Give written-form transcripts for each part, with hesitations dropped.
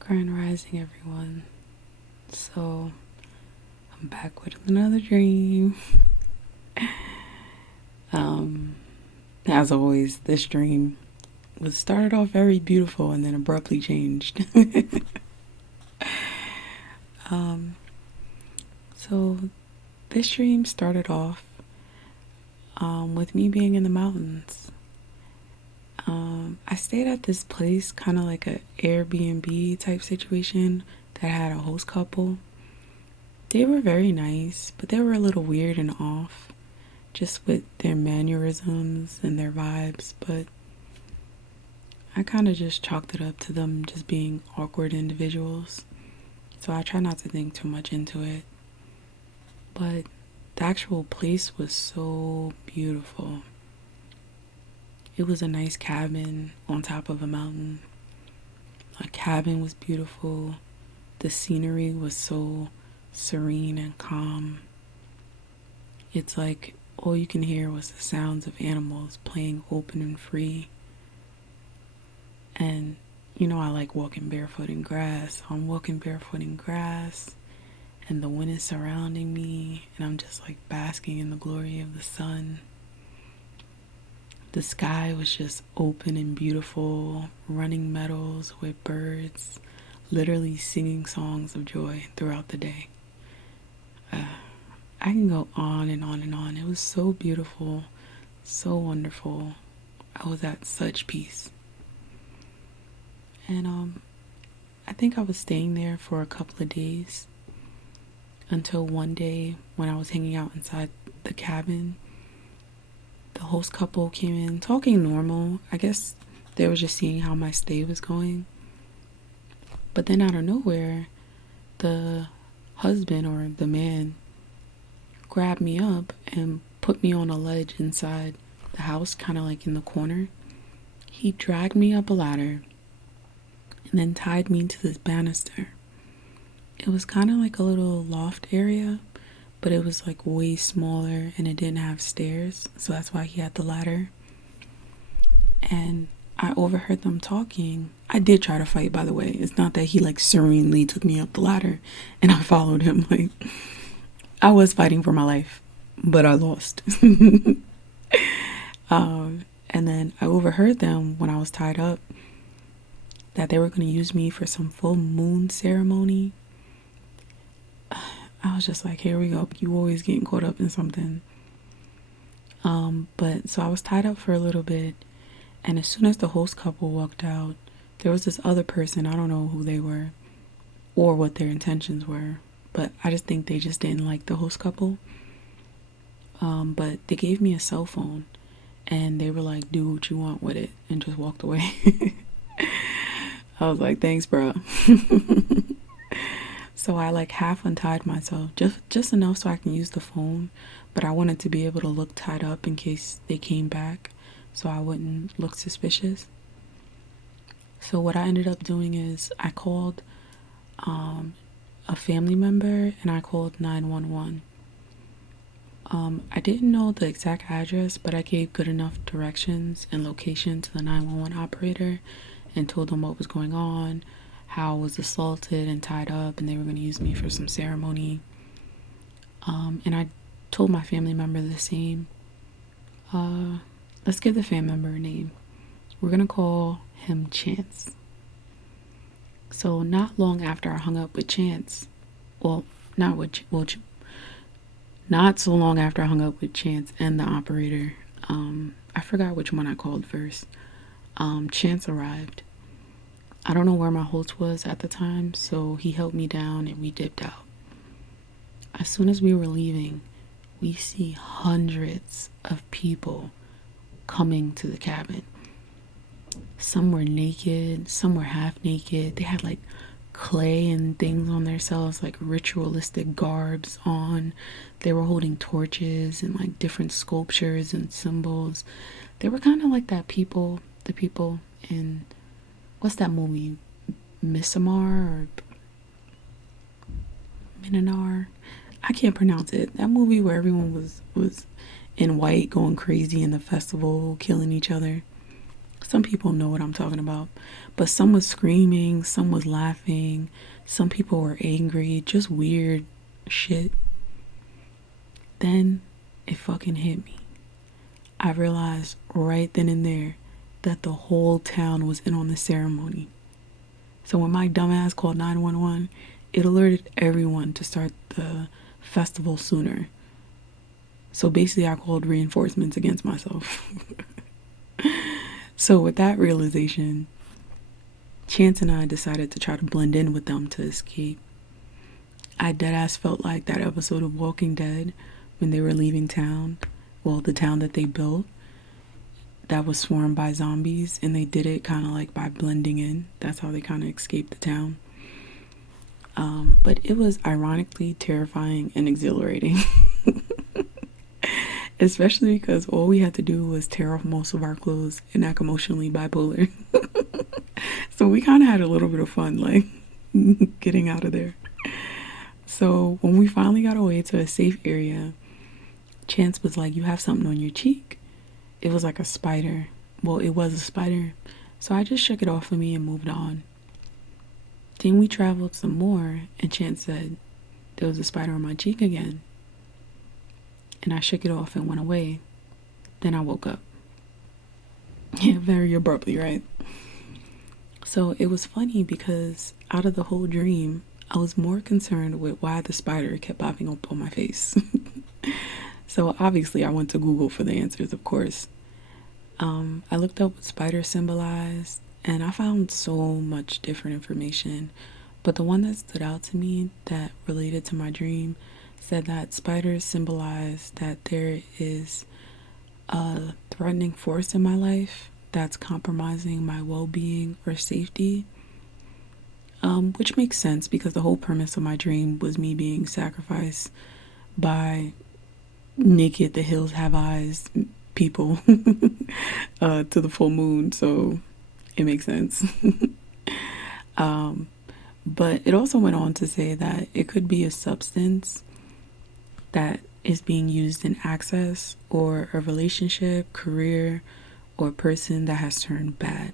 Grand Rising, everyone. So, I'm back with another dream. Um, as always, this dream was started off very beautiful and then abruptly changed. um, so, this dream started off with me being in the mountains. I stayed at this place, kind of like a Airbnb type situation that had a host couple. They were very nice, but they were a little weird and off, just with their mannerisms and their vibes. But I kind of just chalked it up to them just being awkward individuals. So I try not to think too much into it. But the actual place was so beautiful. It was a nice cabin on top of a mountain. A cabin was beautiful. The scenery was so serene and calm. It's like all you can hear was the sounds of animals playing open and free. And I like walking barefoot in grass. So I'm walking barefoot in grass, and the wind is surrounding me, and I'm just like basking in the glory of the sun. The sky was just open and beautiful, running meadows with birds, literally singing songs of joy throughout the day. I can go on and on and on. It was so beautiful, so wonderful. I was at such peace. And I think I was staying there for a couple of days until one day when I was hanging out inside the cabin. The host couple came in talking normal. I guess they were just seeing how my stay was going. But then out of nowhere, the husband or the man grabbed me up and put me on a ledge inside the house, kind of like in the corner. He dragged me up a ladder and then tied me to this banister. It was kind of like a little loft area, but it was like way smaller and it didn't have stairs, so that's why he had the ladder. And I overheard them talking. I did try to fight, by the way. It's not that he like serenely took me up the ladder and I followed him. Like, I was fighting for my life, but I lost. And then I overheard them when I was tied up that they were going to use me for some full moon ceremony. I was just like, here we go. You always getting caught up in something. But so I was tied up for a little bit. And as soon as the host couple walked out, there was this other person. I don't know who they were or what their intentions were. But I just think they just didn't like the host couple. But they gave me a cell phone. And they were like, do what you want with it. And just walked away. I was like, thanks, bro. So I like half untied myself, just enough so I can use the phone, but I wanted to be able to look tied up in case they came back so I wouldn't look suspicious. So what I ended up doing is I called a family member and I called 911. I didn't know the exact address, but I gave good enough directions and location to the 911 operator and told them what was going on, how I was assaulted and tied up, and they were going to use me for some ceremony. And I told my family member the same. Let's give the family member a name. We're going to call him Chance. So not long after I hung up with Chance, not so long after I hung up with Chance and the operator, I forgot which one I called first. Chance arrived. I don't know where my host was at the time, so he helped me down and we dipped out. As soon as we were leaving, we see hundreds of people coming to the cabin. Some were naked, some were half naked. They had like clay and things on themselves, like ritualistic garbs on. They were holding torches and like different sculptures and symbols. They were kind of like the people in, what's that movie? Midsommar or Mininar? I can't pronounce it. That movie where everyone was in white, going crazy in the festival, killing each other. Some people know what I'm talking about. But some was screaming, some was laughing, some people were angry, just weird shit. Then it fucking hit me. I realized right then and there that the whole town was in on the ceremony. So when my dumbass called 911, it alerted everyone to start the festival sooner. So basically, I called reinforcements against myself. So with that realization, Chance and I decided to try to blend in with them to escape. I deadass felt like that episode of Walking Dead when they were leaving town. Well, the town that they built that was swarmed by zombies, and they did it kind of like by blending in. That's how they kind of escaped the town. But it was ironically terrifying and exhilarating. Especially because all we had to do was tear off most of our clothes and act emotionally bipolar. So we kind of had a little bit of fun, like, getting out of there. So when we finally got away to a safe area, Chance was like, "You have something on your cheek." It was like a spider. Well, it was a spider. So I just shook it off of me and moved on. Then we traveled some more, and Chance said, "There was a spider on my cheek again." And I shook it off and went away. Then I woke up. Yeah, very abruptly, right? So it was funny because out of the whole dream, I was more concerned with why the spider kept popping up on my face. So obviously I went to Google for the answers, of course. I looked up what spiders symbolized, and I found so much different information. But the one that stood out to me that related to my dream said that spiders symbolize that there is a threatening force in my life that's compromising my well-being or safety. Which makes sense because the whole premise of my dream was me being sacrificed by naked the hills have eyes people to the full moon, so it makes sense. But it also went on to say that it could be a substance that is being used in access or a relationship, career, or a person that has turned bad.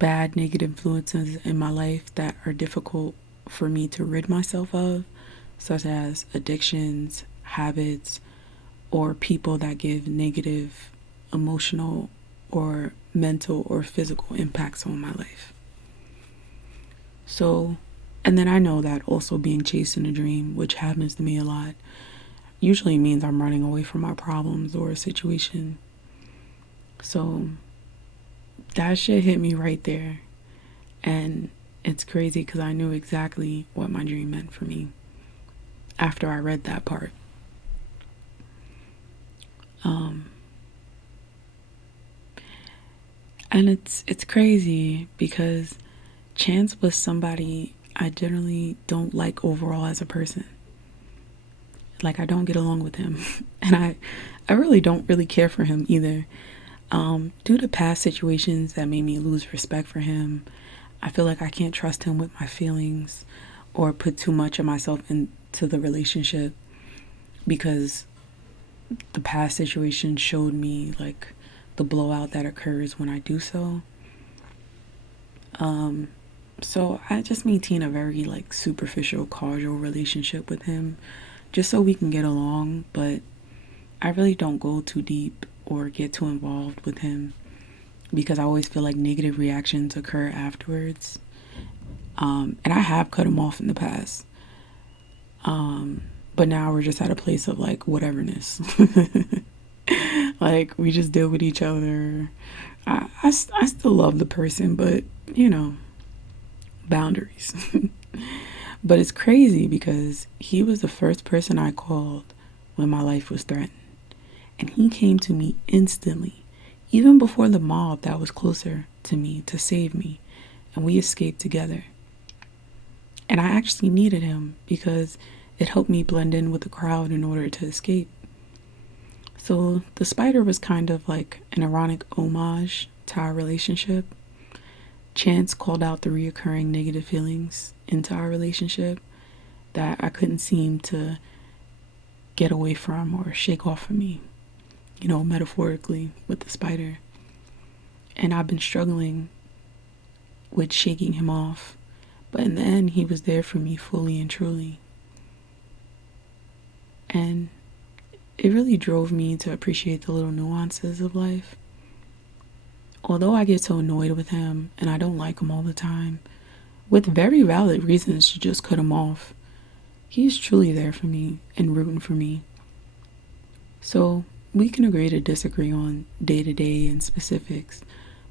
Bad negative influences in my life that are difficult for me to rid myself of, such as addictions, habits, or people that give negative emotional or mental or physical impacts on my life. So, and then I know that also being chased in a dream, which happens to me a lot, usually means I'm running away from my problems or a situation. So that shit hit me right there. And it's crazy because I knew exactly what my dream meant for me after I read that part. And it's crazy because Chance was somebody I generally don't like overall as a person. Like, I don't get along with him. And I really don't really care for him either. Due to past situations that made me lose respect for him, I feel like I can't trust him with my feelings or put too much of myself into the relationship because the past situation showed me like the blowout that occurs when I do so. So I just maintain a very like superficial, casual relationship with him just so we can get along, but I really don't go too deep or get too involved with him because I always feel like negative reactions occur afterwards. And I have cut him off in the past. But now we're just at a place of like whateverness. Like we just deal with each other. I still love the person, but you know, boundaries. But it's crazy because he was the first person I called when my life was threatened. And he came to me instantly, even before the mob that was closer to me to save me. And we escaped together. And I actually needed him because it helped me blend in with the crowd in order to escape. So the spider was kind of like an ironic homage to our relationship. Chance called out the reoccurring negative feelings into our relationship that I couldn't seem to get away from or shake off of me, you know, metaphorically with the spider. And I've been struggling with shaking him off. But in the end, he was there for me fully and truly. And it really drove me to appreciate the little nuances of life. Although I get so annoyed with him and I don't like him all the time, with very valid reasons to just cut him off, he's truly there for me and rooting for me. So we can agree to disagree on day to day and specifics,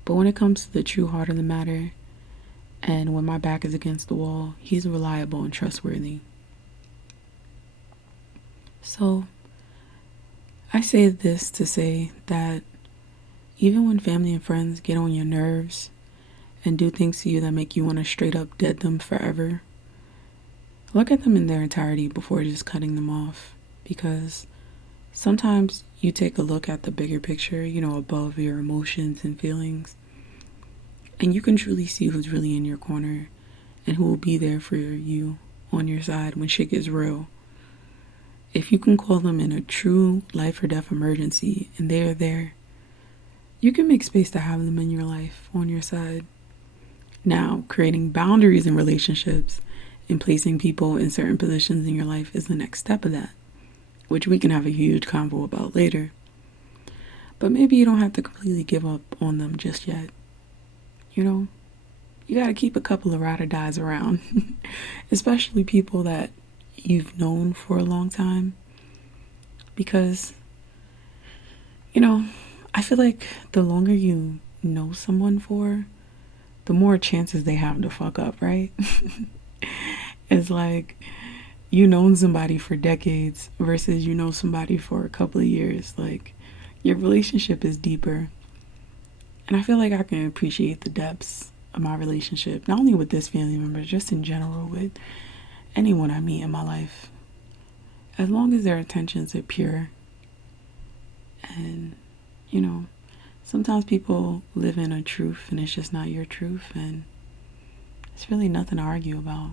but when it comes to the true heart of the matter, and when my back is against the wall, he's reliable and trustworthy. So I say this to say that even when family and friends get on your nerves and do things to you that make you want to straight up dead them forever, look at them in their entirety before just cutting them off. Because sometimes you take a look at the bigger picture, above your emotions and feelings, and you can truly see who's really in your corner and who will be there for you on your side when shit gets real. If you can call them in a true life or death emergency and they are there, you can make space to have them in your life on your side. Now, creating boundaries in relationships and placing people in certain positions in your life is the next step of that, which we can have a huge convo about later. But maybe you don't have to completely give up on them just yet. You gotta keep a couple of ride or dies around, especially people that you've known for a long time. Because, I feel like the longer you know someone for, the more chances they have to fuck up, right? It's like you known somebody for decades versus you know somebody for a couple of years. Like, your relationship is deeper. And I feel like I can appreciate the depths of my relationship, not only with this family member, just in general with anyone I meet in my life. As long as their intentions are pure. And, sometimes people live in a truth and it's just not your truth. And it's really nothing to argue about,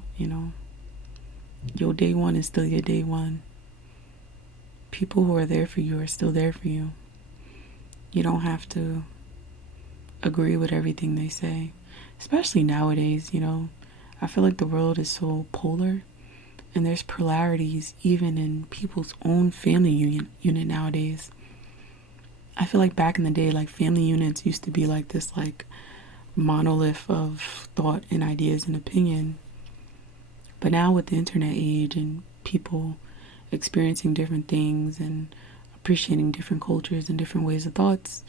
Your day one is still your day one. People who are there for you are still there for you. You don't have to agree with everything they say, especially nowadays. I feel like the world is so polar, and there's polarities even in people's own family unit nowadays. I feel like back in the day, like, family units used to be like this monolith of thought and ideas and opinion. But now with the internet age and people experiencing different things and appreciating different cultures and different ways of thoughts,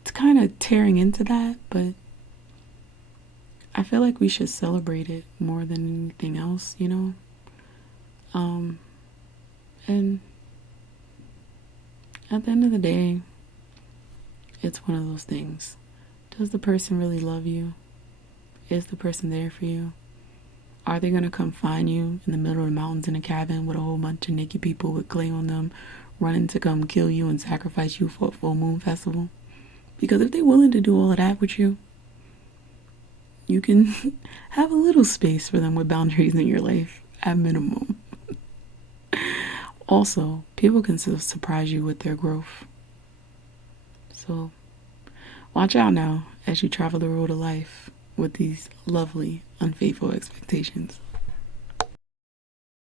it's kind of tearing into that. But I feel like we should celebrate it more than anything else, and at the end of the day, it's one of those things. Does the person really love you? Is the person there for you? Are they going to come find you in the middle of the mountains in a cabin with a whole bunch of naked people with clay on them, running to come kill you and sacrifice you for a full moon festival? Because if they're willing to do all of that with you, you can have a little space for them with boundaries in your life, at minimum. Also, people can surprise you with their growth. So, watch out now as you travel the road of life with these lovely, unfaithful expectations.